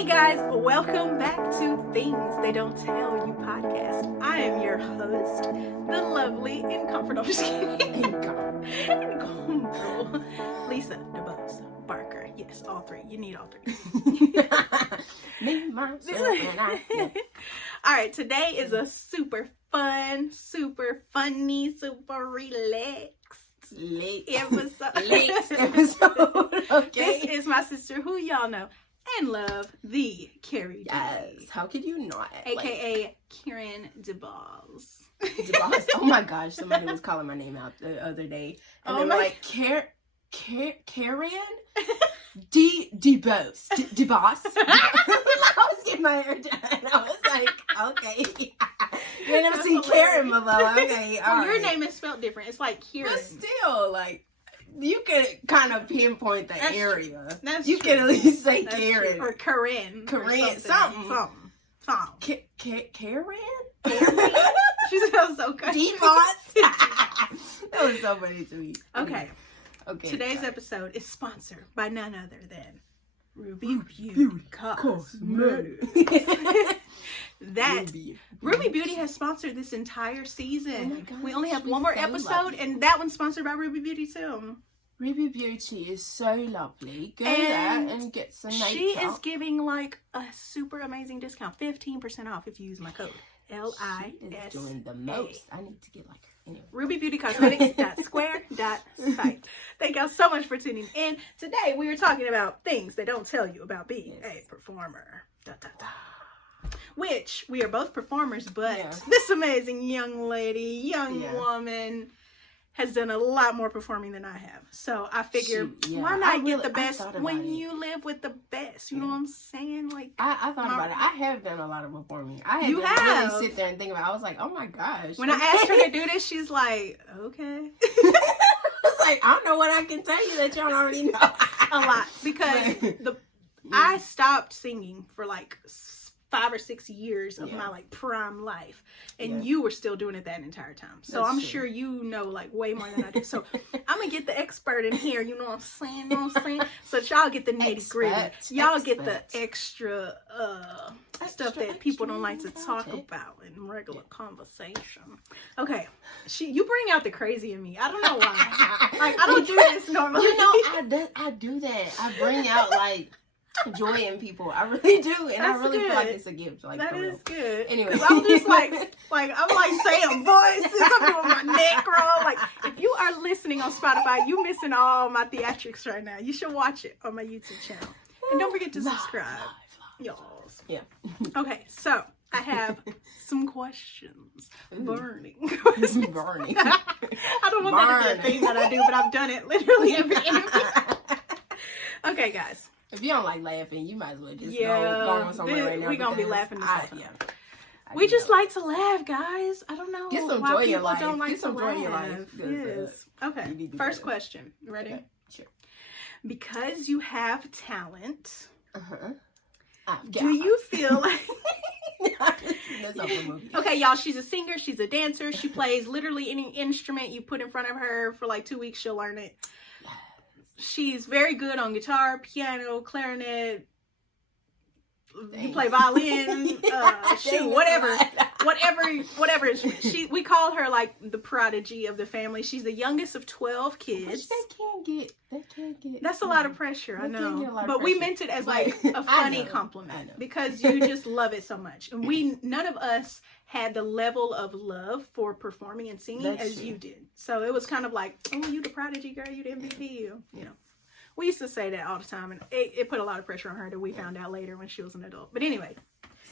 Hey guys, welcome back to Things They Don't Tell You podcast. I am your host, the lovely, incomparable, incomparable Lisa DeBose Barker. Yes, all three. You need all three. Me, myself, and I. Yeah. All right, today is a super fun, super funny, super relaxed episode. Okay. This is my sister, who y'all know and love, the Keren. Yes. How could you not? AKA Keren DeBose. DeBose. Oh my gosh, somebody was calling my name out the other day. And they were like, Keren? DeBose. DeBose? I was getting my hair done. I was like, okay. You never seen Keren before. Okay, all right. Your name is spelled different. It's like Keren. But still, like, you could kind of pinpoint the area. That's you true. can at least say That's Keren. true. Or Keren. Keren. Something. Keren? She sounds so good. DeBose? That was so funny to me. Okay. Today's episode is sponsored by none other than Ruby Beauty Cosmetics. Ruby Beauty has sponsored this entire season. Oh my gosh, we only have one more episode, and that one's sponsored by Ruby Beauty too. Ruby Beauty is so lovely. Go there and get some makeup. She is giving like a super amazing discount, 15% off if you use my code LIS. She is doing the most. I need to get like her. Anyway. RubyBeautyCosmetics.square.site. Thank y'all so much for tuning in. Today we are talking about things they don't tell you about being a performer. Which we are both performers, but this amazing young lady, woman has done a lot more performing than I have. So I figured, why not get the best when you live with the best? You know what I'm saying? Like I thought about it. I have done a lot of performing. I had to really sit there and think about it. I was like, oh my gosh. When I asked her to do this, she's like, okay. It's like, I don't know what I can tell you that y'all already know. A lot. Because I stopped singing for like 5 or 6 years of my like prime life, and you were still doing it that entire time. So I'm sure you know like way more than I do. So I'm gonna get the expert in here. You know what I'm saying? So y'all get the nitty gritty. Y'all get the extra stuff that people don't like to talk about in regular conversation. Okay, you bring out the crazy in me. I don't know why. Like I don't do this normally. You know, I do that. I bring out like joy in people. I really do, and I really feel like it's a gift. Like that is good. Anyway, I'm just like I'm like saying voices. I'm doing my neck roll. Like if you are listening on Spotify, you missing all my theatrics right now. You should watch it on my YouTube channel, and don't forget to subscribe, y'all. Yeah. Okay, so I have some questions. Burning. Burning. I don't want that to be a thing that I do, but I've done it literally every interview. Okay, guys. If you don't like laughing, you might as well just go on somewhere right now. We're going to be laughing this whole time. We just like to laugh, guys. I don't know. Get some joy in your life. Get some joy in your life. Yes. Okay. First question. You ready? Okay. Sure. Because you have talent, do you feel like... That's not the movie. Okay, y'all. She's a singer. She's a dancer. She plays literally any instrument you put in front of her for like 2 weeks. She'll learn it. She's very good on guitar, piano, clarinet. You play violin, whatever instrument. We call her like the prodigy of the family. She's the youngest of 12 kids. That can't get. That's a lot of pressure, I know. But we meant it as like a funny compliment because you just love it so much. And none of us had the level of love for performing and singing as you did. So it was kind of like, oh, you the prodigy girl, you the MVP, you know. We used to say that all the time, and it put a lot of pressure on her that we found out later when she was an adult. But anyway,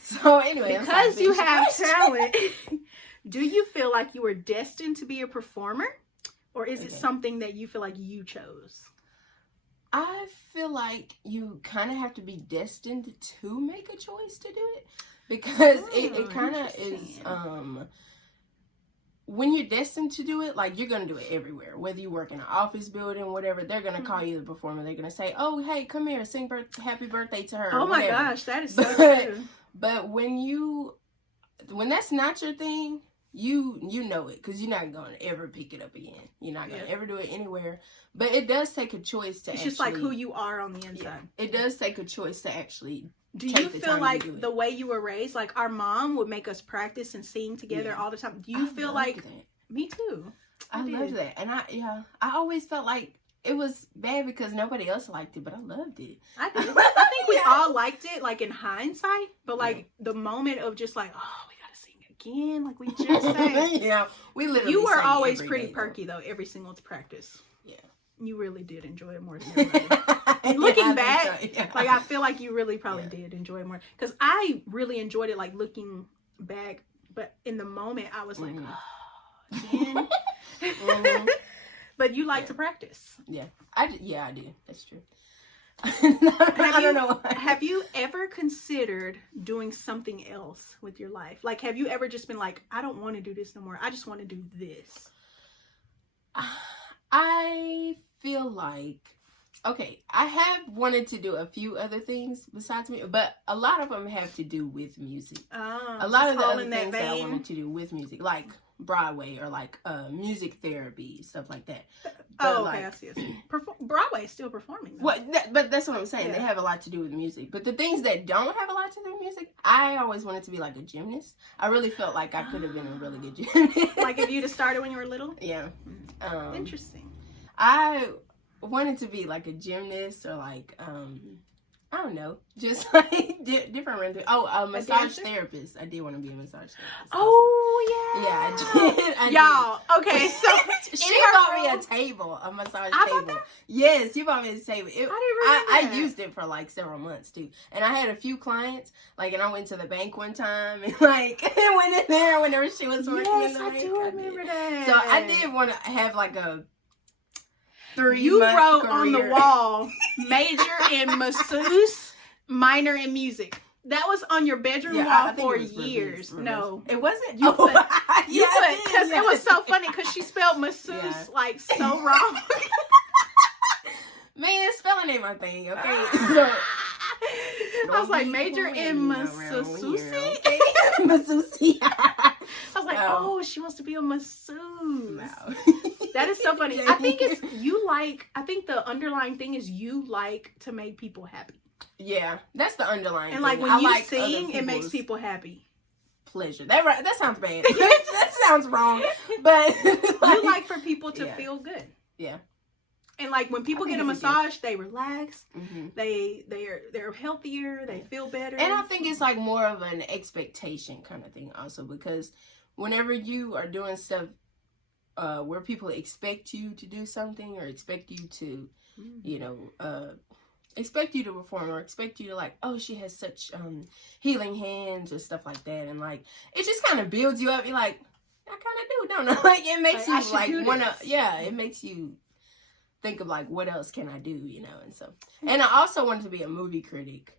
because you have talent, do you feel like you were destined to be a performer, or is it something that you feel like you chose? I feel like you kind of have to be destined to make a choice to do it, because it kind of is. When you're destined to do it, like, you're going to do it everywhere. Whether you work in an office building, whatever, they're going to call you the performer. They're going to say, oh, hey, come here, sing happy birthday to her. Oh, my gosh, that is so good. But when that's not your thing, you know it, because you're not going to ever pick it up again. You're not going to ever do it anywhere. But it does take a choice to It's just like who you are on the inside. It does take a choice to actually Do you feel like the way you were raised, like our mom would make us practice and sing together all the time? Do you feel like that? Me too. I love that. And I always felt like it was bad because nobody else liked it, but I loved it. I did. I think we all liked it, like in hindsight, but like the moment of just like, oh, we gotta sing again, like we just sang. Yeah, we literally. You were always pretty perky though, every single practice. Yeah, you really did enjoy it more than everybody. Looking back, like I feel like you really probably did enjoy it more because I really enjoyed it. Like looking back, but in the moment, I was like, oh, again. But you like to practice. Yeah, I do. That's true. I don't know why. Have you ever considered doing something else with your life? Like, have you ever just been like, I don't want to do this no more. I just want to do this. I feel like, okay, I have wanted to do a few other things besides me, but a lot of them have to do with music. A lot of the other things that I wanted to do with music, like Broadway or like music therapy, stuff like that. But okay, I see. Broadway is still performing though. But that's what I'm saying. They have a lot to do with music. But the things that don't have a lot to do with music, I always wanted to be like a gymnast. I really felt like I could have been a really good gymnast. Like if you'd have started when you were little? Yeah. Interesting. I wanted to be like a gymnast or like I don't know, just like different rental. Oh, a massage therapist. I did want to be a massage therapist. Oh, yeah. Yeah, I did. Y'all, okay, so she bought me a table, a massage table. Yes, you bought me a table. I used it for like several months too. And I had a few clients, like, and I went to the bank one time and like went in there whenever she was working in the bank. I do remember that. So I did want to have like a 3-month You wrote career on the wall, major in masseuse, minor in music. That was on your bedroom wall for years. No, it wasn't. You put because it was so funny because she spelled masseuse like so wrong. Man, spelling ain't my thing. Okay, I was like major in masseuse. Masseuse. I was like, oh, she wants to be a masseuse. No. That is so funny. I think it's I think the underlying thing is you like to make people happy. Yeah, that's the underlying and like thing. when you sing, it makes people happy. Pleasure. That sounds bad. That sounds wrong. But you like for people to feel good. Yeah. And like when people get a massage, they relax. Mm-hmm. They're healthier. They feel better. And I think it's like more of an expectation kind of thing also, because whenever you are doing stuff where people expect you to do something or expect you to, expect you to perform or expect you to like, oh, she has such healing hands or stuff like that, and like it just kind of builds you up. You're like, I kind of do, don't know. Like it makes you like wanna, it makes you think of like, what else can I do, and so. And I also wanted to be a movie critic.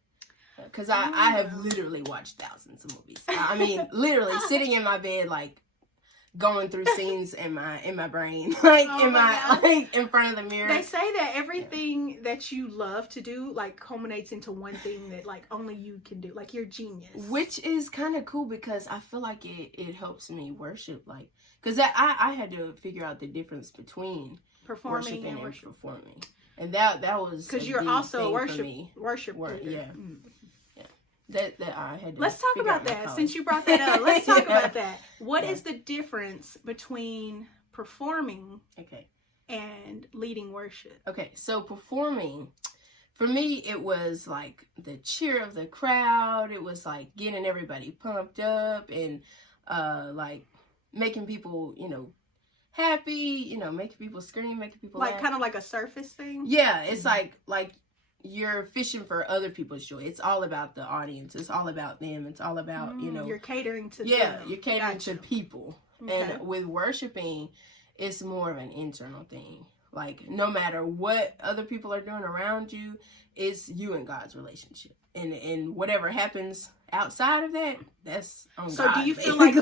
Because I have literally watched thousands of movies. I mean, literally sitting in my bed, like going through scenes in my brain, like in front of the mirror. They say that everything that you love to do, like, culminates into one thing that like only you can do. Like, you're genius. Which is kind of cool because I feel like it helps me worship, like, because I had to figure out the difference between performing and performing, and that was because you're also a worshiper. Yeah. That I had to. Let's talk about that. Since you brought that up, let's talk about that. What is the difference between performing and leading worship? Okay, so performing, for me, it was like the cheer of the crowd. It was like getting everybody pumped up and like making people, happy, making people scream, making people like laugh. Kind of like a surface thing. Yeah, it's like you're fishing for other people's joy. It's all about the audience. It's all about them. It's all about, you're catering to them. Yeah, you're catering to people. Okay. And with worshiping, it's more of an internal thing. Like, no matter what other people are doing around you, it's you and God's relationship. And whatever happens outside of that, that's on God. So do you feel like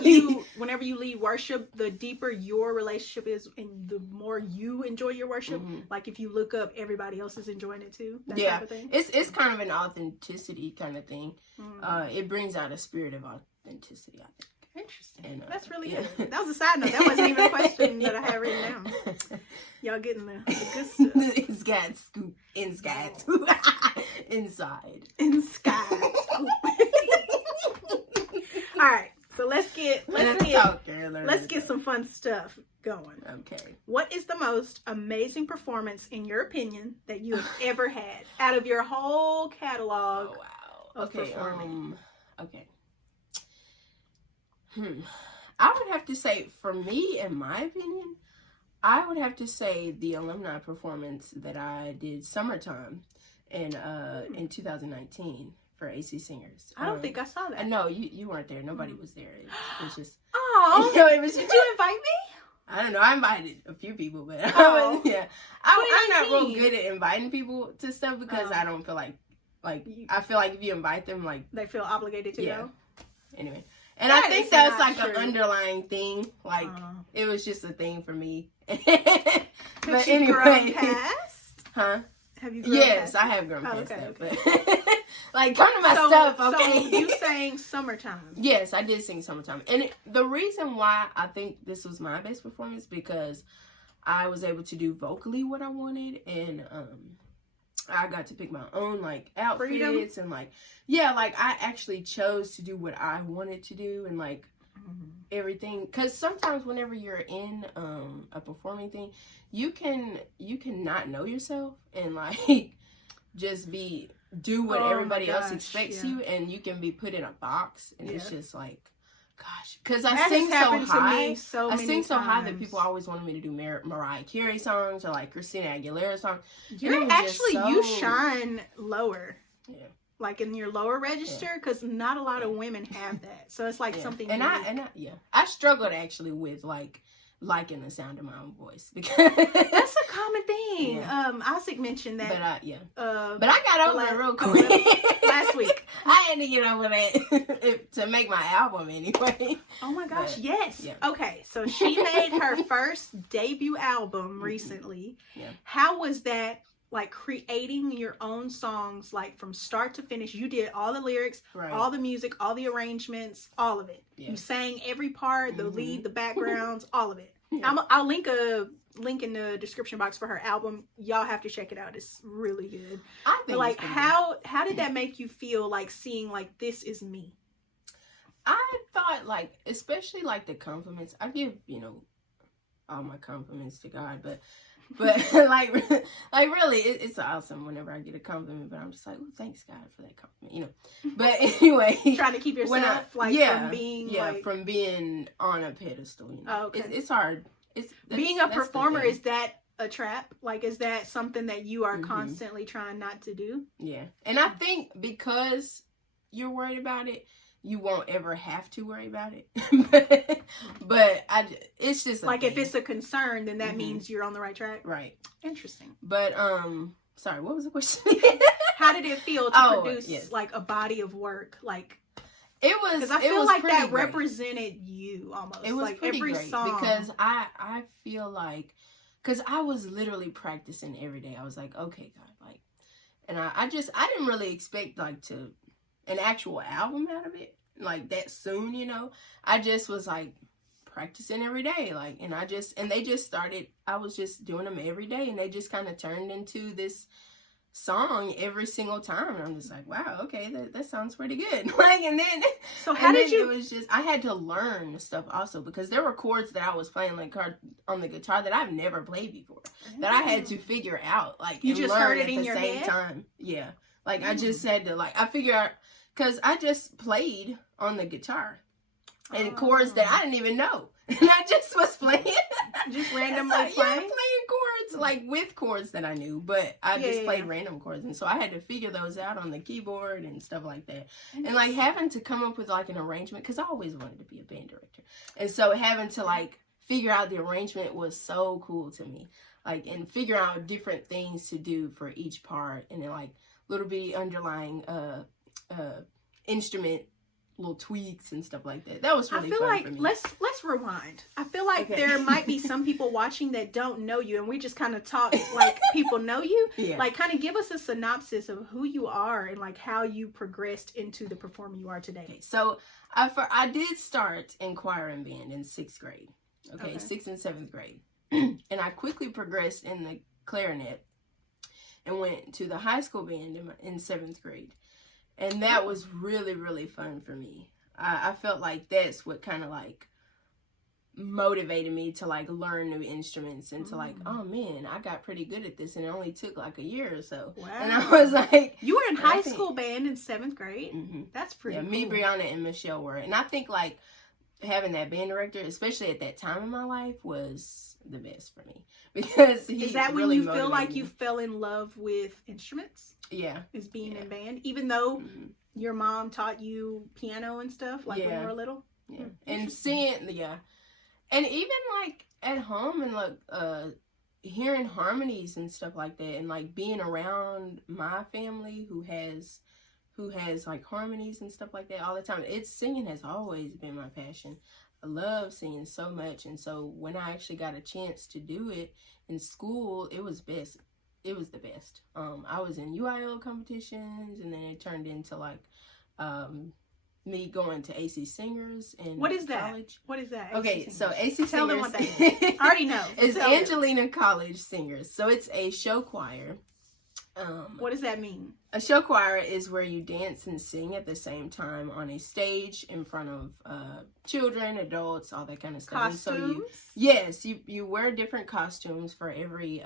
whenever you lead worship, the deeper your relationship is and the more you enjoy your worship? Mm-hmm. Like if you look up, everybody else is enjoying it too? That type of thing? It's kind of an authenticity kind of thing. Mm. It brings out a spirit of authenticity, I think. Interesting. And, that's really good. That was a side note. That wasn't even a question that I had written down. Y'all getting the good stuff. Inside. Inside. get some fun stuff going. Okay. What is the most amazing performance, in your opinion, that you have ever had out of your whole catalog? Oh, wow. Of performing? Okay. I would have to say, for me, in my opinion, I would have to say the alumni performance that I did summertime in 2019 for AC Singers. I don't think I saw that. No, you weren't there. Nobody was there. It was just. Oh, it was did you invite me? I don't know. I invited a few people, but oh. I'm not real good at inviting people to stuff because I don't feel like I feel like if you invite them, like they feel obligated to go. Anyway, and I think that's like an underlying thing. Like it was just a thing for me. But anyway, huh? Have you grown yes, past I have grown past that. Okay. But like, come to my stuff, okay? So you sang Summertime. Yes, I did sing Summertime. And the reason why I think this was my best performance because I was able to do vocally what I wanted, and I got to pick my own like outfits Freedom. And like like I actually chose to do what I wanted to do and like everything, because sometimes whenever you're in a performing thing, you can not know yourself and like just do what everybody else expects you, and you can be put in a box, and it's just like, gosh, because I sing so high, so high that people always wanted me to do Mariah Carey songs or like Christina Aguilera songs. You're actually you shine lower. Yeah. Like in your lower register, because not a lot of women have that. So it's like something. And I struggled actually with like liking the sound of my own voice because that's a common thing. Yeah. Isaac mentioned that. But I got over it real quick last week. I had to get over that to make my album anyway. Oh my gosh, yes. Yeah. Okay, so she made her first debut album recently. Yeah. How was that? Like creating your own songs, like from start to finish. You did all the lyrics, all the music, all the arrangements, all of it. Yeah. You sang every part, the lead, the backgrounds, all of it. Yeah. I'll link in the description box for her album. Y'all have to check it out. It's really good. I think but like how did that make you feel, like seeing like this is me? I thought like, especially like the compliments. I give, all my compliments to God, but like really, it's awesome whenever I get a compliment. But I'm just like, oh, thanks God for that compliment, But anyway, trying to keep yourself from being on a pedestal. Oh, okay. It's hard. Being a performer. Is that a trap? Like, is that something that you are constantly trying not to do? Yeah, and I think because you're worried about it, you won't ever have to worry about it. but it's just like if it's a concern, then that means you're on the right track. Right. Interesting. But sorry, what was the question? How did it feel to produce like a body of work? Like it was, because I feel like that represented you almost. It was like pretty every great song, because I feel like, because I was literally practicing every day. I was like, okay, God, like, and I didn't really expect like an actual album out of it like that soon, I just was like practicing every day, like, and they just started, I was just doing them every day, and they just kind of turned into this song every single time, and I'm just like, wow, okay, that sounds pretty good. Like, and then so how did you? It was just, I had to learn stuff also, because there were chords that I was playing like on the guitar that I've never played before, that I had to figure out, like, you just heard it in your head? Time. Yeah, like I just had to, like, I figure out, because I just played on the guitar and chords that I didn't even know. And I just was playing. Just randomly playing? Yeah, playing chords, like with chords that I knew, but I just played random chords. And so I had to figure those out on the keyboard and stuff like that. And like having to come up with like an arrangement, because I always wanted to be a band director. And so having to like figure out the arrangement was so cool to me. Like, and figure out different things to do for each part, and then like little bitty underlying instrument little tweaks and stuff like that. That was really fun for me. Let's rewind. I feel like there might be some people watching that don't know you, and we just kind of talk like people know you. Yeah. Like, kind of give us a synopsis of who you are and like how you progressed into the performer you are today. Okay, so I did start in choir and band in 6th grade. Okay, 6th and 7th grade. And I quickly progressed in the clarinet and went to the high school band in 7th grade. And that was really, really fun for me. I felt like that's what kind of like motivated me to like learn new instruments and to like, oh man, I got pretty good at this, and it only took like a year or so. Wow. And I was like, you were in high school band in 7th grade. Mm-hmm. That's pretty cool. Me, Brianna, and Michelle were. And I think like having that band director, especially at that time in my life, was the best for me, because he is that really when you feel like me. You fell in love with instruments? Yeah, is being in band, even though your mom taught you piano and stuff, like when you were little. Yeah, and seeing, and even like at home and like hearing harmonies and stuff like that, and like being around my family who has like harmonies and stuff like that all the time. Singing has always been my passion. I love singing so much, and so when I actually got a chance to do it in school, it was best. It was the best. I was in UIL competitions, and then it turned into like me going to AC Singers in what is college. That? What is that? Okay, AC so AC Singers. Tell Singers. Them what that is. I already know. It's Angelina College Singers. So it's a show choir. What does that mean? A show choir is where you dance and sing at the same time on a stage in front of children, adults, all that kind of stuff. Costumes? And so you wear different costumes for every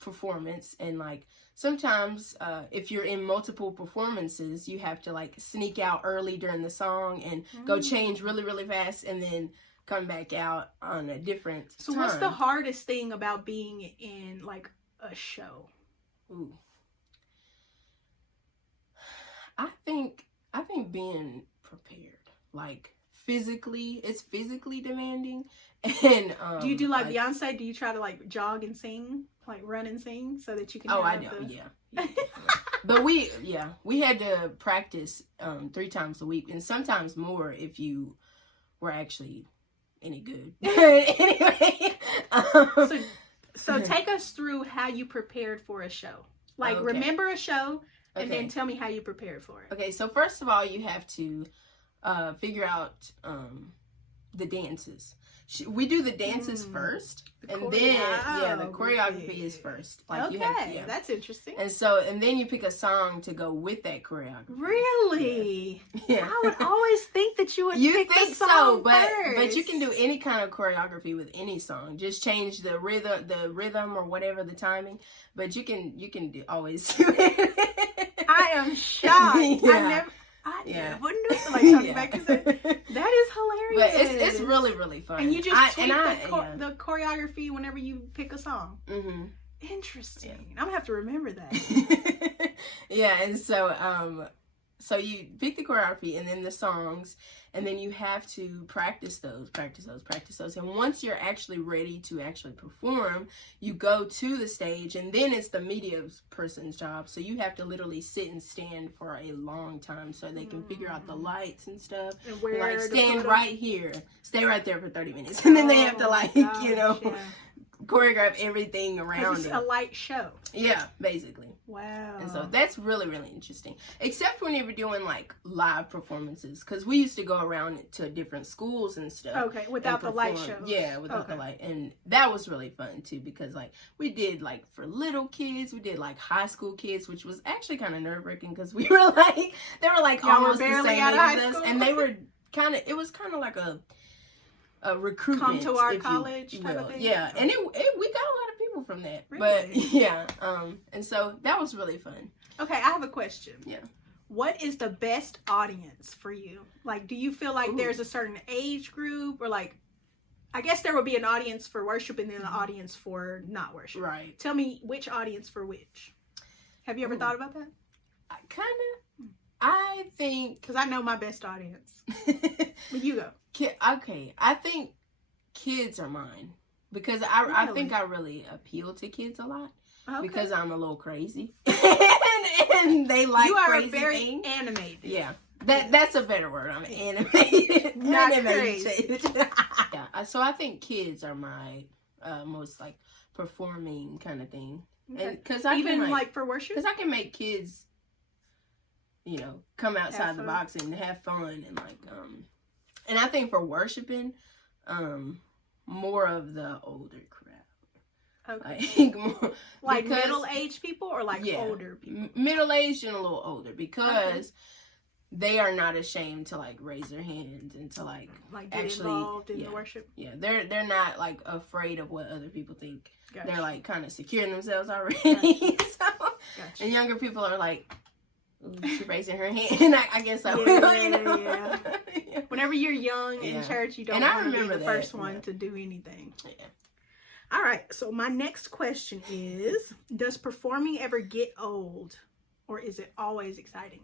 performance, and like sometimes if you're in multiple performances, you have to like sneak out early during the song and go change really, really fast, and then come back out on a different time. What's the hardest thing about being in like a show? Ooh. I think being prepared, like physically, it's physically demanding. And do you do like Beyonce? Do you try to like jog and sing, like run and sing, so that you can? Oh, I know. Yeah. But we had to practice 3 times a week, and sometimes more if you were actually any good. Anyway, so take us through how you prepared for a show. Like, remember a show, and then tell me how you prepared for it. Okay, so first of all, you have to figure out the dances. We do the dances first, and then the choreography is first. Like that's interesting. And then you pick a song to go with that choreography. Really? Yeah. I would always think that you would pick the song first. But you can do any kind of choreography with any song. Just change the rhythm or whatever, the timing. But you can always do it. I am shocked. Yeah. I wouldn't do it like Tony Baker said. That is hilarious. But it's really, really fun. And you just tweak the choreography whenever you pick a song. Mm-hmm. Interesting. Yeah. I'm gonna have to remember that. Yeah, and so you pick the choreography and then the songs, and then you have to practice those. And once you're actually ready to actually perform, you go to the stage, and then it's the media person's job. So you have to literally sit and stand for a long time so they can figure out the lights and stuff. And where like stand right here. Stay right there for 30 minutes. And then they have to choreograph everything around it's it. A light show. Yeah, basically. Wow. And so that's really, really interesting. Except when you were doing like live performances, because we used to go around to different schools and stuff. Okay, without the light show. Yeah, without the light. And that was really fun too, because like we did like for little kids, we did like high school kids, which was actually kind of nerve-wracking because we were like, they were like almost barely the same out of high as school. us, and they were it was kind of like a recruitment. Come to our college type of thing. Yeah, and we got a lot of people from that. Really? But yeah, and so that was really fun. Okay, I have a question. Yeah. What is the best audience for you? Like, do you feel like there's a certain age group, or like, I guess there would be an audience for worship and then an audience for not worship. Right. Tell me which audience for which. Have you ever thought about that? I think, because I know my best audience. But you go. Okay, I think kids are mine, because I think I really appeal to kids a lot. Okay. Because I'm a little crazy, and they like you are crazy very things. Animated. Yeah, that's a better word. I'm animated, not animated. Yeah, so I think kids are my most like performing kind of thing, okay. And because even like for worship, because I can make kids, come outside the box and have fun, and like and I think for worshiping, more of the older crowd. Okay. Like middle-aged people, or like older people? Middle-aged and a little older, because they are not ashamed to like raise their hands and to like get actually involved in the worship. Yeah, they're not like afraid of what other people think. Gotcha. They're like kind of secure in themselves already. Gotcha. So, Gotcha. And younger people are like, she's raising her hand. I guess I will. You know? Yeah. Whenever you're young in church, you don't want to be the first one to do anything. Yeah. All right. So my next question is: does performing ever get old, or is it always exciting?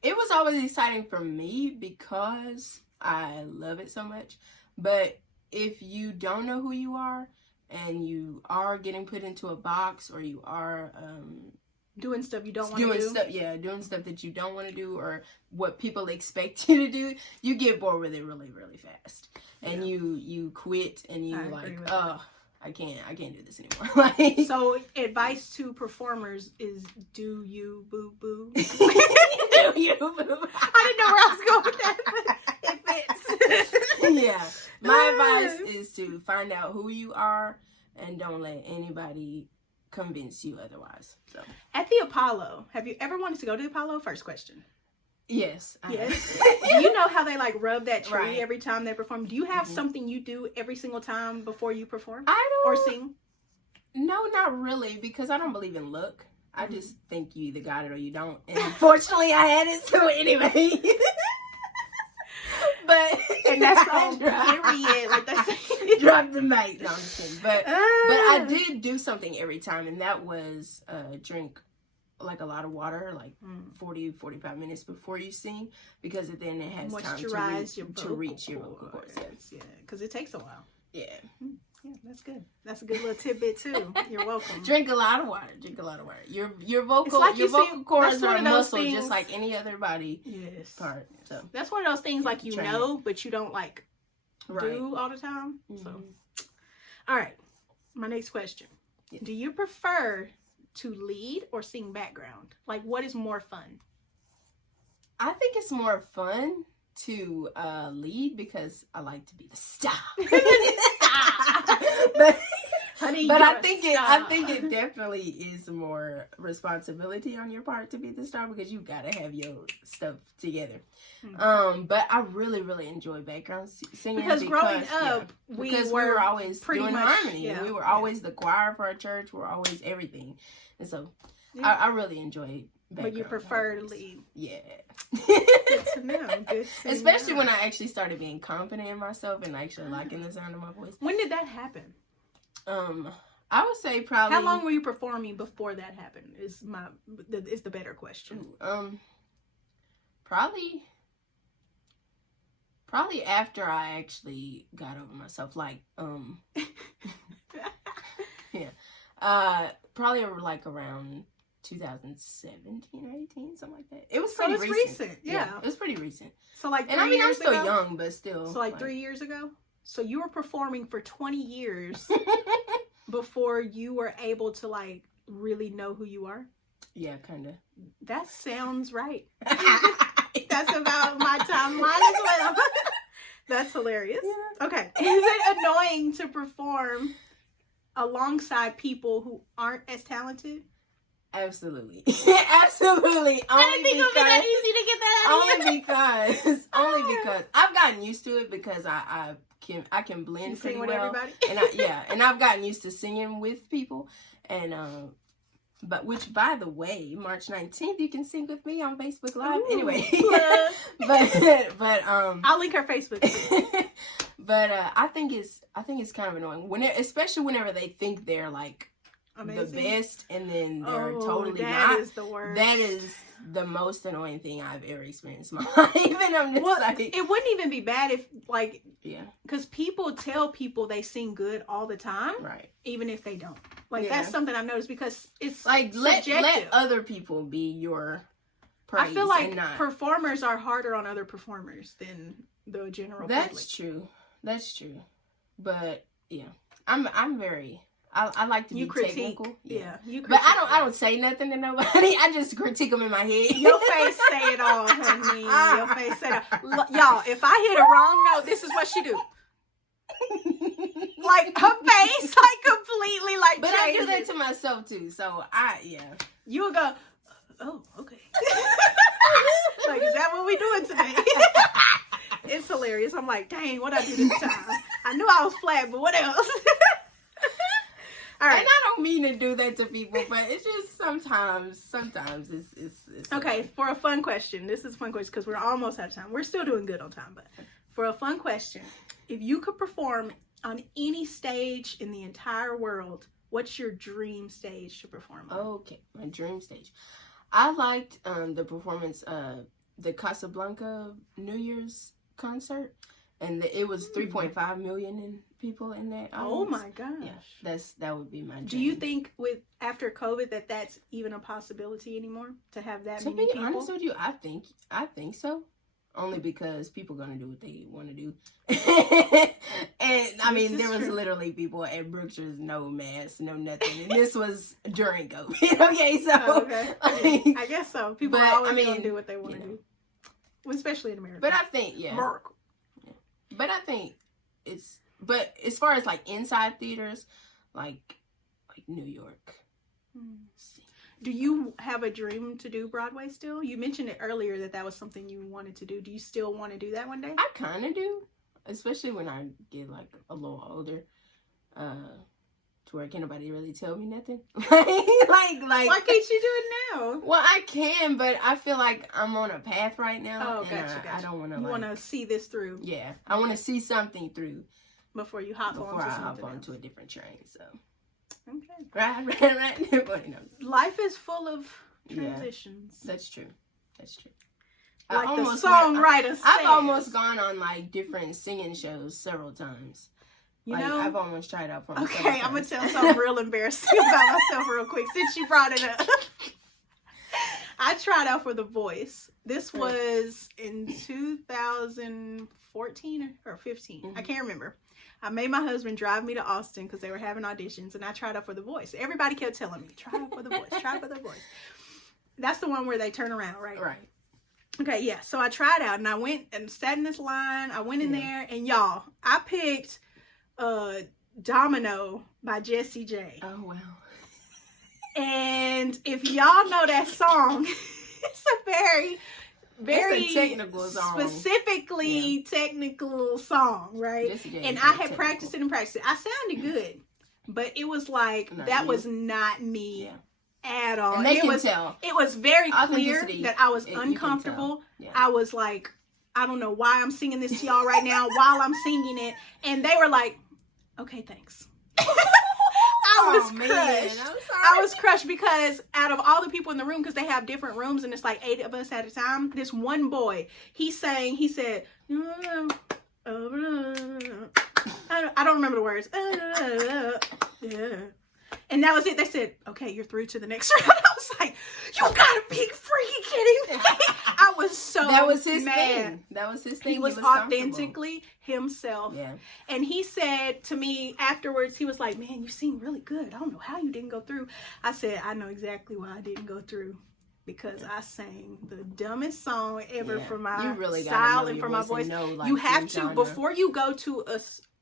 It was always exciting for me because I love it so much. But if you don't know who you are and you are getting put into a box, or you are doing stuff you don't want to do. Doing stuff that you don't want to do, or what people expect you to do, you get bored with it really, really fast. And you quit, and you like, oh, I can't do this anymore. Like, so advice to performers is do you boo boo. Do you boo boo. I didn't know where I was going with that, but it fits. Yeah. My advice is to find out who you are and don't let anybody convince you otherwise. So at the Apollo, have you ever wanted to go to the Apollo? First question. Yes. Yes. Do you know how they like rub that tree every time they perform? Do you have something you do every single time before you perform? I don't. Or sing? No, not really, because I don't believe in luck. I just think you either got it or you don't. And unfortunately, I had it, so anyway. And that's on period. Like that's drop the mic. No, I'm just kidding. But I did do something every time, and that was drink like a lot of water, like 40-45 minutes before you sing, because then it has time to reach your vocal cords. Yeah, because it takes a while. Yeah. Yeah, that's good. That's a good little tidbit too. You're welcome. Drink a lot of water. Your vocal cords are a muscle just like any other body part. So that's one of those things like but you don't like do all the time. So all right. My next question. Yeah. Do you prefer to lead or sing background? Like, what is more fun? I think it's more fun to lead because I like to be the star. but I think it definitely is more responsibility on your part to be the star, because you gotta have your stuff together. But I really, really enjoy background singing because growing up, we were always doing harmony. Yeah, we were always the choir for our church. We were always everything, and so I really enjoy. But you prefer to lead. Yeah. Good to know. Especially when I actually started being confident in myself and actually liking the sound of my voice. When did that happen? I would say probably. How long were you performing before that happened? Is the better question. Probably after I actually got over myself. Like yeah. Probably like around 2017 or 18, something like that. It was pretty recent. Yeah, it was pretty recent. So like 3 years ago? And I mean, I'm still young, but still. So like 3 years ago? So you were performing for 20 years before you were able to like really know who you are? Yeah, kind of. That sounds right. That's about my timeline as well. That's hilarious. Yeah. Okay. Is it annoying to perform alongside people who aren't as talented? Absolutely. Absolutely. I didn't think it would be that easy to get that out of you. Only because I've gotten used to it, because I can blend pretty well. Everybody. And I've gotten used to singing with people, and but which, by the way, March 19th you can sing with me on Facebook Live. Ooh, anyway, but I'll link her Facebook. But I think it's kind of annoying especially whenever they think they're like amazing, the best, and then they're totally not. That is the worst. That is the most annoying thing I've ever experienced in my life. And I'm just like, it wouldn't even be bad if, like, because people tell people they sing good all the time, right? Even if they don't. Like, that's something I've noticed, because it's like let other people be your praise. I feel like performers are harder on other performers than the general public. That's true. But yeah, I'm very. I like to be technical. Yeah. But I don't say nothing to nobody. I just critique them in my head. Your face say it all, honey. Your face say it all. Y'all, if I hit a wrong note, this is what she do. Like, her face, like, completely, like, but changes. I do that to myself, too. So, you will go, oh, okay. Like, is that hilarious. I'm like, dang, what I do this time? I knew I was flat, but what else? All right. And I don't mean to do that to people, but it's just sometimes it's okay. For a fun question, this is a fun question because we're almost out of time. We're still doing good on time, but for a fun question, if you could perform on any stage in the entire world, what's your dream stage to perform on? Okay, my dream stage. I liked the performance the Casablanca New Year's concert, and it was 3.5 million people in that audience. Oh my gosh. Yeah, that would be my dream. Do you think with after COVID that's even a possibility anymore to have that many people? To be honest with you, I think so. Only because people are going to do what they want to do. And I mean, there was literally people at Brookshire's, no mask, no nothing. And this was during COVID. Okay, so. Okay. I guess so. People are always going to do what they want to do. Especially in America. But I think, America. Yeah. But I think but as far as like inside theaters, like New York. Do you have a dream to do Broadway still? You mentioned it earlier that was something you wanted to do. Do you still want to do that one day? I kind of do, especially when I get like a little older, to where can't nobody really tell me nothing. like why can't you do it now? Well, I can, but I feel like I'm on a path right now. Oh, gotcha. I don't want to. You want to see this through? Yeah, I want to see something through before you hop onto a different train. So. Okay. Right. Life is full of transitions. Yeah, that's true. Like the songwriter says. I've almost gone on like different singing shows several times. You know, I've almost tried out for. Okay, I'm gonna tell something real embarrassing about myself real quick since you brought it up. I tried out for The Voice. This was in 2014 or 15. Mm-hmm. I can't remember. I made my husband drive me to Austin because they were having auditions, and I tried out for The Voice. Everybody kept telling me, try out for The Voice, try out for The Voice. That's the one where they turn around, right? Right. Okay, yeah. So I tried out, and I went and sat in this line. I went in there, and y'all, I picked Domino by Jessie J. Oh, wow. And if y'all know that song, it's a very technical song. Specifically technical song, right? And I had practiced it. I sounded good, but it was like was not me at all. And they can tell. It was very clear that I was uncomfortable. Yeah. I was like, I don't know why I'm singing this to y'all right now while I'm singing it, and they were like, okay, thanks. I was crushed. I was crushed because out of all the people in the room, because they have different rooms and it's like 8 of us at a time, this one boy, he said, I don't remember the words. And that was it. They said, okay, you're through to the next round. I was like, you gotta be freaking kidding me. I was so That was his mad. thing. That was his thing. He was authentically himself. Yeah. And he said to me afterwards, he was like, man, you sing really good. I don't know how you didn't go through. I said, I know exactly why I didn't go through. Because I sang the dumbest song ever for my style and for my voice. You have to, before you go to a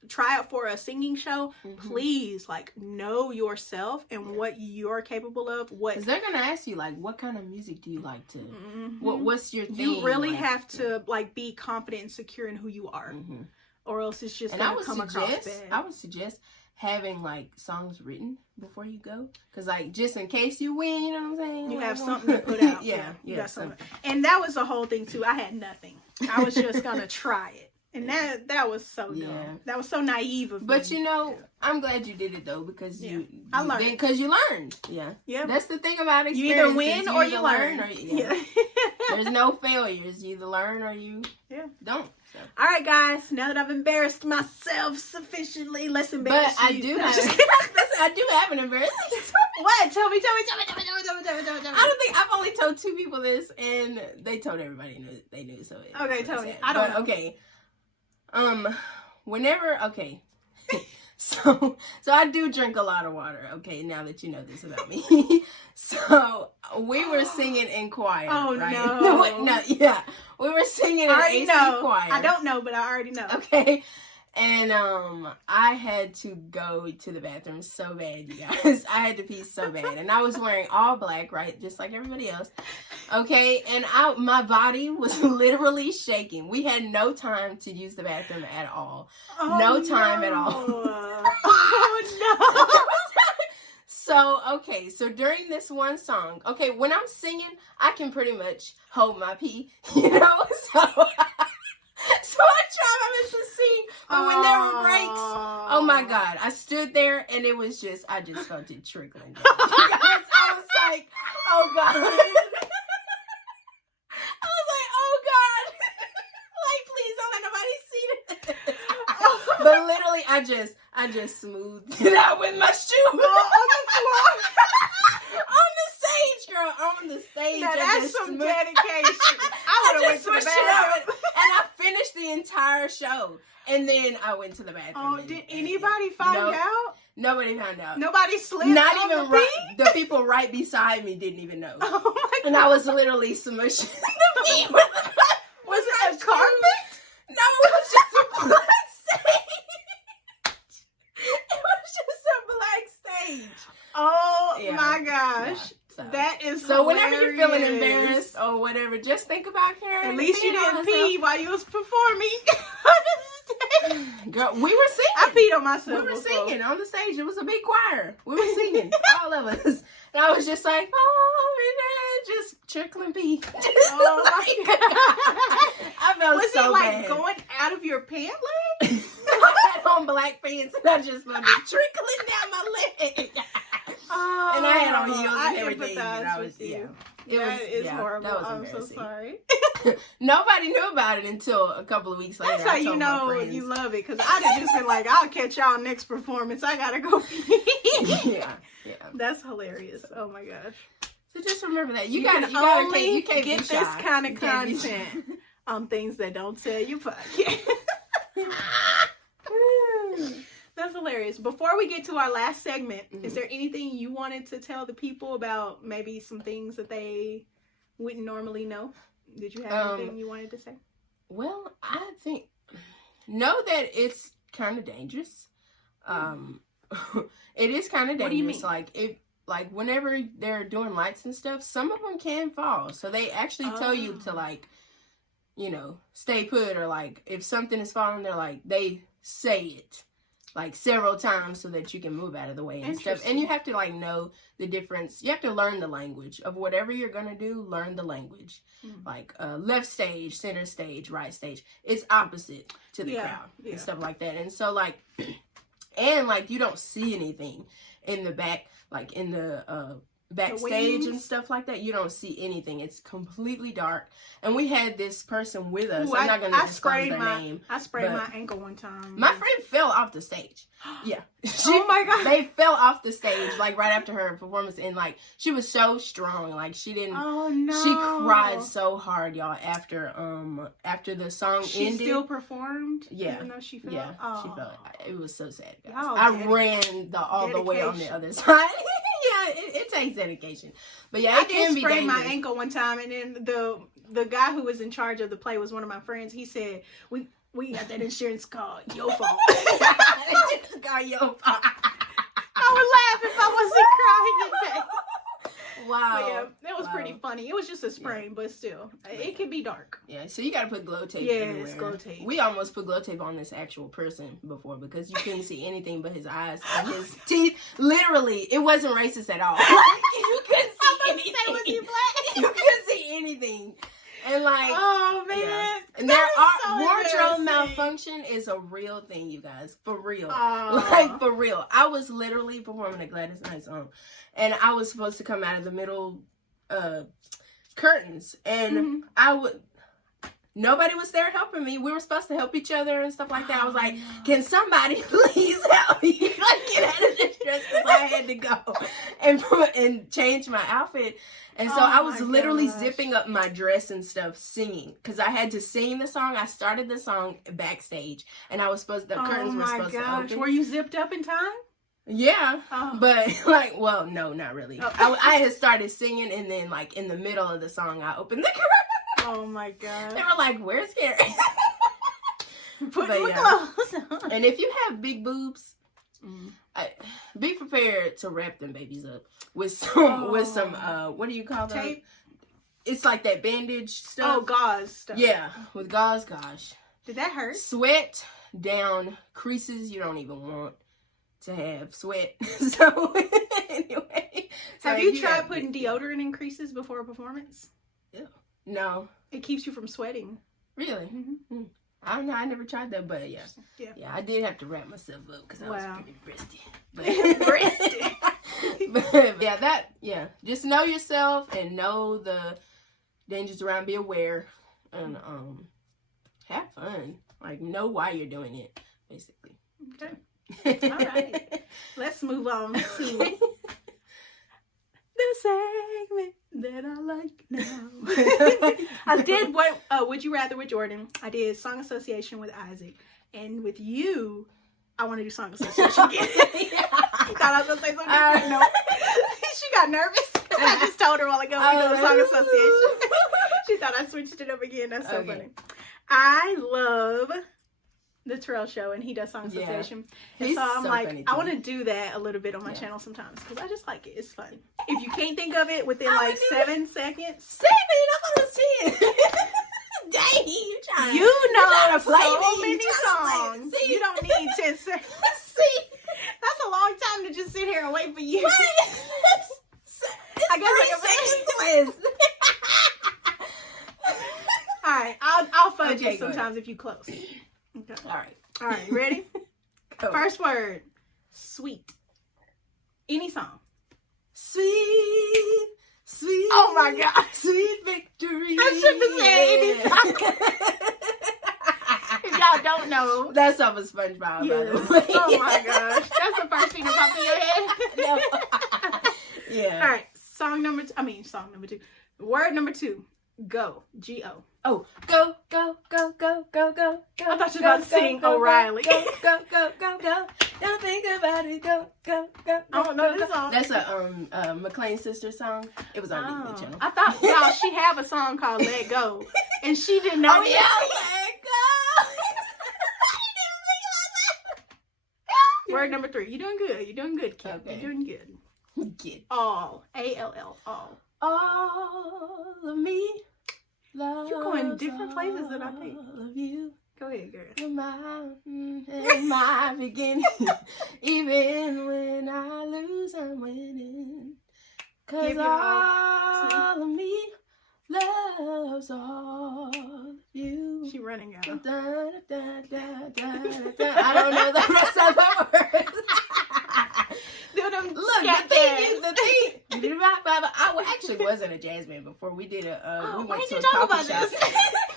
tryout for a singing show, please know yourself and what you're capable of. Because they're gonna ask you what kind of music do you like to? What's your thing? You really have to be confident and secure in who you are, or else it's just gonna come across bad. I would suggest having songs written before you go, because just in case you win, you know what I'm saying, you have something to put out. You got something. And that was the whole thing too. I had nothing. I was just gonna try it. And that was so dumb. That was so naive of me. But I'm glad you did it though, because I learned. Because you learned. Yeah. That's the thing about experience. You either win or you learn. There's no failures. You either learn or you don't. So. All right, guys. Now that I've embarrassed myself sufficiently, let's embarrass you. I do have an embarrassing story. What? Tell me. I don't think I've only told 2 people this, and they told everybody they knew. So okay, tell me. I don't know. Okay. So I do drink a lot of water, okay, now that you know this about me. So we were singing in choir. Oh, right? No. We were singing in AC choir. I don't know, but I already know. Okay. And I had to go to the bathroom so bad, you guys. I had to pee so bad. And I was wearing all black, right? Just like everybody else. Okay, and my body was literally shaking. We had no time to use the bathroom at all. No time at all. Oh, no. So during this one song, okay, when I'm singing, I can pretty much hold my pee, you know? So I try my best to sing, but when there were breaks, oh my God, I stood there and it was just, I just felt it trickling down. I was like, oh God. I was like, oh God. Like, please don't let nobody see this. But literally, I just smoothed it out with my shoe. On the floor. On the stage, girl. On the stage. Now that's some dedication. I would have went to the bathroom. And I finished the entire show. And then I went to the bathroom. Oh, did anybody find out? Nobody found out. Nobody slipped. Not even the people right beside me didn't even know. Oh my God. And I was literally smushing the pee. Was it a carpet? No, it was just a black stage. It was just a black stage. Oh Yeah. my gosh. Yeah. So, that is so hilarious. whenever you're feeling embarrassed or whatever, just think about Karen. At least you didn't pee while you was performing. Girl, we were singing. I peed on myself. We were singing on the stage. It was a big choir. We were singing, all of us. And I was just like, oh, man, just trickling pee. Oh my God. I felt was so it like bad. Going out of your pant leg? I had on black pants and I just felt it trickling down my leg. Oh, and I had on heels and I everything. And I was, with you. It That was, is horrible. That was I'm so sorry. Nobody knew about it until a couple of weeks later. That's how you know you love it. Because I'd have just been like, I'll catch y'all next performance. I gotta go pee. Yeah. That's hilarious. Oh my gosh. So just remember that. You can't get this kind of content on things that don't sell your podcast. That's hilarious. Before we get to our last segment, is there anything you wanted to tell the people about maybe some things that they wouldn't normally know? Did you have anything you wanted to say? Well, I think know that it's kind of dangerous. It is kind of dangerous. What do you mean? Like whenever they're doing lights and stuff, some of them can fall. So they actually tell you to like, you know, stay put, or like if something is falling, they're like they say it like several times so that you can move out of the way and stuff. And you have to like know the difference. You have to learn the language of whatever you're gonna do. Learn the language. Like left stage, center stage, right stage. It's opposite to the crowd and stuff like that. And so like, and like you don't see anything in the back, like in the backstage and stuff like that. You don't see anything. It's completely dark. And we had this person with us. I'm not gonna disclose their name. I sprayed my ankle one time. My friend fell off the stage. Yeah. Oh my God. They fell off the stage like right after her performance, and like she was so strong. Like she didn't. Oh no. She cried so hard, y'all. After the song ended. She still performed. Yeah. Even though she fell. Yeah. Oh. She fell. It was so sad, guys. Y'all I ran all the way on the other side. Yeah, it takes dedication. But yeah, it can be dangerous. I sprained my ankle one time, and then the guy who was in charge of the play was one of my friends. He said, we got that insurance card. Your fault. It's called your fault. I would laugh if I wasn't crying. Wow. But yeah, that was pretty funny. It was just a sprain, but still, it can be dark. Yeah, so you got to put glow tape everywhere. Yes, glow tape. We almost put glow tape on this actual person before because you couldn't see anything but his eyes and his teeth. Literally, it wasn't racist at all. You couldn't see anything. Was he black? You couldn't see anything. And like, oh man, yeah. And there are wardrobe malfunction is a real thing, you guys, for real. Like for real. I was literally performing a Gladys Knight song, and I was supposed to come out of the middle curtains, and nobody was there helping me. We were supposed to help each other and stuff like that. I was like, can somebody please help me? Like, get out of this dress because I had to go and change my outfit. And so I was literally zipping up my dress and stuff, singing, because I had to sing the song. I started the song backstage, and I was supposed. The curtains were supposed to open. Were you zipped up in time? Yeah, but like, well, no, not really. I had started singing, and then like in the middle of the song, I opened the curtain. Oh my God! They were like, "Where's Keren?" Put my clothes on. And if you have big boobs, be prepared to wrap them babies up with some what do you call that? Tape? It's like that bandage stuff. Oh, gauze stuff. Yeah, with gauze. Gosh, did that hurt? Sweat down creases you don't even want to have sweat. So anyway, have you tried putting deodorant in creases before a performance? Yeah. No, it keeps you from sweating. Really? Mm-hmm. I don't know. I never tried that, but yeah, I did have to wrap myself up because I was pretty breasty. But just know yourself and know the dangers around. Be aware and have fun. Like, know why you're doing it, basically. Okay. All right. Let's move on to the segment that I like now. I did Would You Rather with Jordan. I did Song Association with Isaac. And with you, I want to do Song Association again. You thought I was going to say something different? No. She got nervous. I just told her a while ago we do a Song Association. She thought I switched it up again. That's so funny. I love the Terrell Show, and he does Song Association. And so I'm like, I want to do that a little bit on my channel sometimes because I just like it. It's fun. If you can't think of it within 7 seconds. 7? I'm going to see it. Dang, you know so many songs. You don't need 10 seconds. See, that's a long time to just sit here and wait for you. I guess all right, I'll fudge you sometimes if you close. Okay. All right, ready? Go. First word, sweet. Any song. Sweet. Oh my God. Sweet victory. I shouldn't have said any song. If y'all don't know, that's off of SpongeBob, by the way. Oh my gosh. That's the first thing that popped in your head. Yeah. All right. Song number 2. Word number 2. Go. G-O. Oh, go, go, go, go, go, go, go. I thought you were about to sing O'Reilly. Go, go, go, go, go. Don't think about it. Go, go, go. I don't know this song. That's a McLean Sisters song. It was on the channel. I thought, y'all, she have a song called Let Go. And she did not. Oh, yeah, Let Go. Word number 3. You're doing good. You're doing good, Kim. Okay. You're doing good. Get All. A-L-L. All. All of me. You're going different places than I think. All of you. Go ahead, girl. You're my beginning. Even when I lose, I'm winning. 'Cause all of me loves all of you. She running out. I don't know the rest of the words. Look, the thing. I actually was in a jazz band before. We did we went to a coffee shop.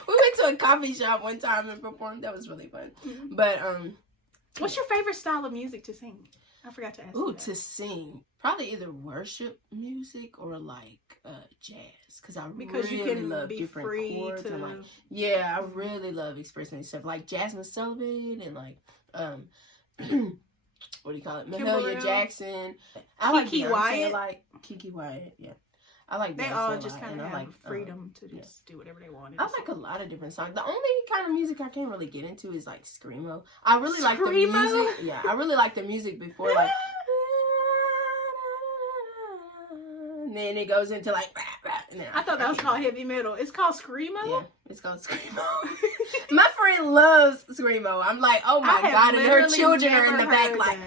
We went to a coffee shop one time and performed. That was really fun. Mm-hmm. But what's your favorite style of music to sing? I forgot to ask. Ooh, to sing, probably either worship music or like jazz, because because you can love be different chords. And like, I really love expressing stuff like Jasmine Sullivan and like what do you call it? Mahalia Jackson. I like Kiki Wyatt. Kiki Wyatt, yeah. I like they all just kind of have freedom to just do whatever they want. I like a lot of different songs. The only kind of music I can't really get into is like screamo. I really like the music. Yeah, I really like the music before like. And then it goes into like. I thought that was called heavy metal. It's called screamo. Yeah, it's called screamo. My friend loves screamo. I'm like, oh my God, and her children are in the back like.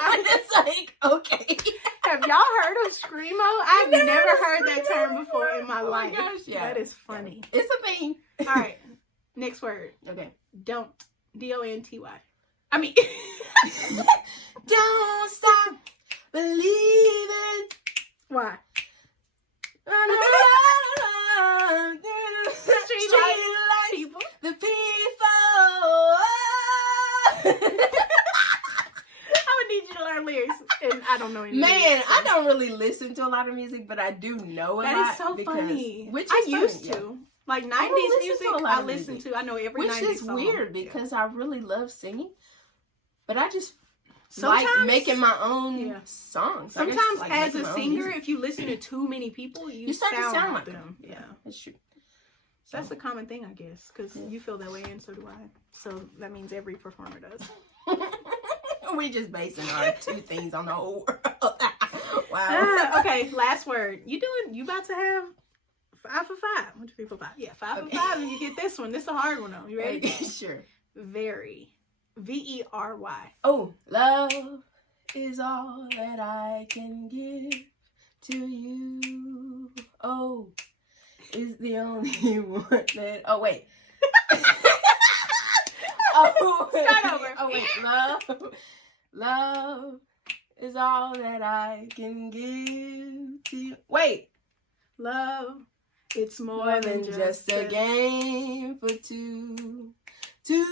I'm just like, okay. Have y'all heard of screamo? I've never heard that term before in my life. Gosh, yeah. That is funny. Yeah. It's a thing. All right. Next word. Okay. Don't. D-O-N-T-Y. I mean. Don't stop believing. Why? Street lights, people. The people. I would need you to learn lyrics, and I don't know any Man, lyrics, so. I don't really listen to a lot of music, but I do know a lot. That is so funny. Which I is used to. Like 90s music, I listen to. I know every 90s song. Which is weird because I really love singing, but I just like making my own songs. Sometimes as a singer, if you listen to too many people, you start to sound like them. Yeah, that's true. So that's a common thing, I guess, because you feel that way and so do I. So that means every performer does. We just basing our 2 things on the whole world. Wow. Okay, last word. You about to have 5 for 5. 1, 2, 3, 4, 5. Yeah, 5 for 5 and you get this one. This is a hard one though. You ready? Okay, sure. Very. Very. Oh, love is all that I can give to you. Oh, is the only one that. Oh wait. Start over. Oh wait, love is all that I can give to you. Wait, love, it's more than just a game for 2. 2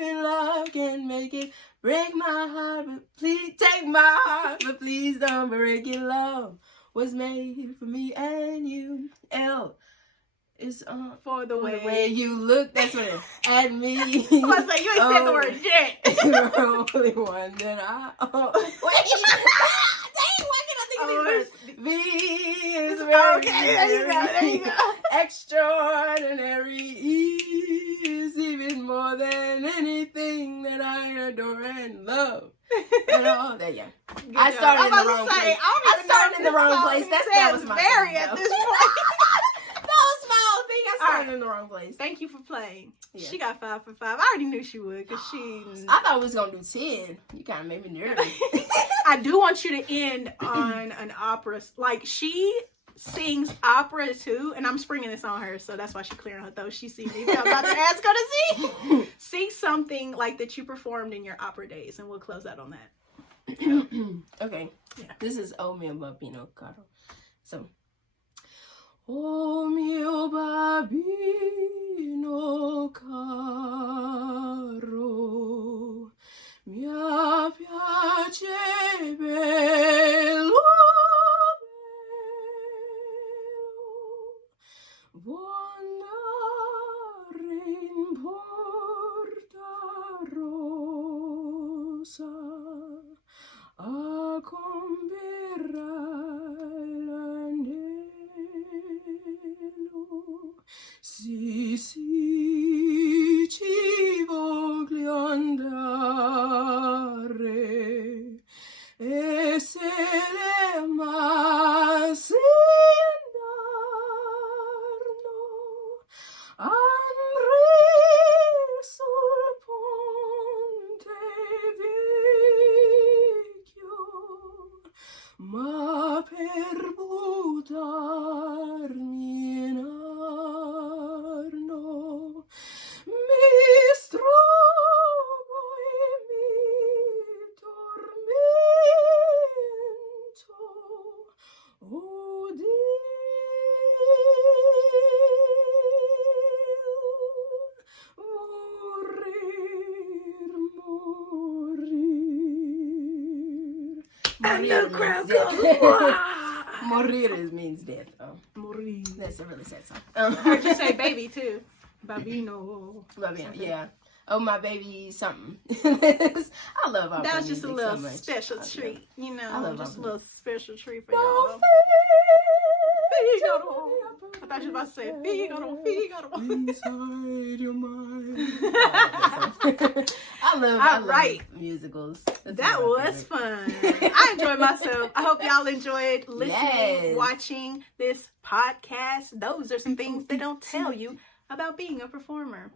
in love can make it. Break my heart, but please take my heart, but please don't break it. Love was made for me and you. L is for the way you look. That's what it is. At me. I was like, you ain't said the word yet. You're the only one that I. Wait. Dang, why can I think of these words? V is very okay. There you go. Extraordinary. E is even more than anything that I adore and love. And all that, yeah. I started in the wrong place. I started in the wrong place. That was my very at this point. I started in the wrong place. Thank you for playing. Yeah. She got 5 for 5. I already knew she would because I thought we was gonna do 10. You kind of made me nervous. I do want you to end on an opera. Like she sings opera too, and I'm springing this on her, so that's why she's clearing her throat. She sees me. I'm about to ask her to sing. Sing something like that you performed in your opera days, and we'll close out on that. Okay. Yeah. This is O mio bambino caro. So. Oh mio bambino caro, mi piace bello, vuoi andare in Porta Rosa a comprare l'anello. Sì, sì, ci voglio andare e se le amasse andrei sul ponte vecchio, ma per buttarmi in arno mi strogo e mi tormento. Oh Morir means death. Oh. Morir. That's a really sad song. I heard you say baby too. Babino. Babino, yeah. Oh, my baby something. I love opera. That was just a little so special treat. You know, I love just a opera. little special treat for y'all. Figaro. I thought you were about to say Figaro. Inside your mind. I love musicals. That was fun. I enjoyed myself. I hope y'all enjoyed listening, watching this podcast. Those are some things they don't tell you about being a performer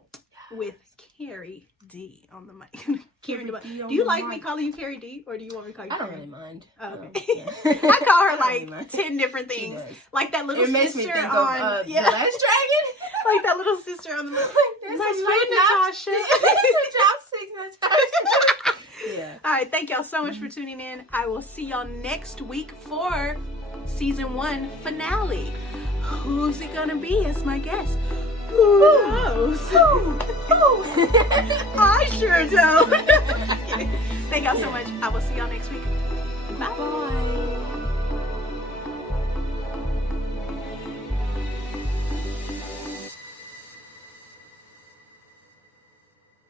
with Carrie D on the mic. Keren, do you like me calling you Carrie D, or do you want me to call you Keren? I don't really mind. Oh, okay. I call her like 10 different things. Like that little sister on The Last Dragon. Like that little sister on the My sweet Natasha. Yeah. All right, thank y'all so much for tuning in. I will see y'all next week for season 1 finale. Who's it gonna be as my guest? Who knows? I sure don't. Thank y'all so much. I will see y'all next week. Bye.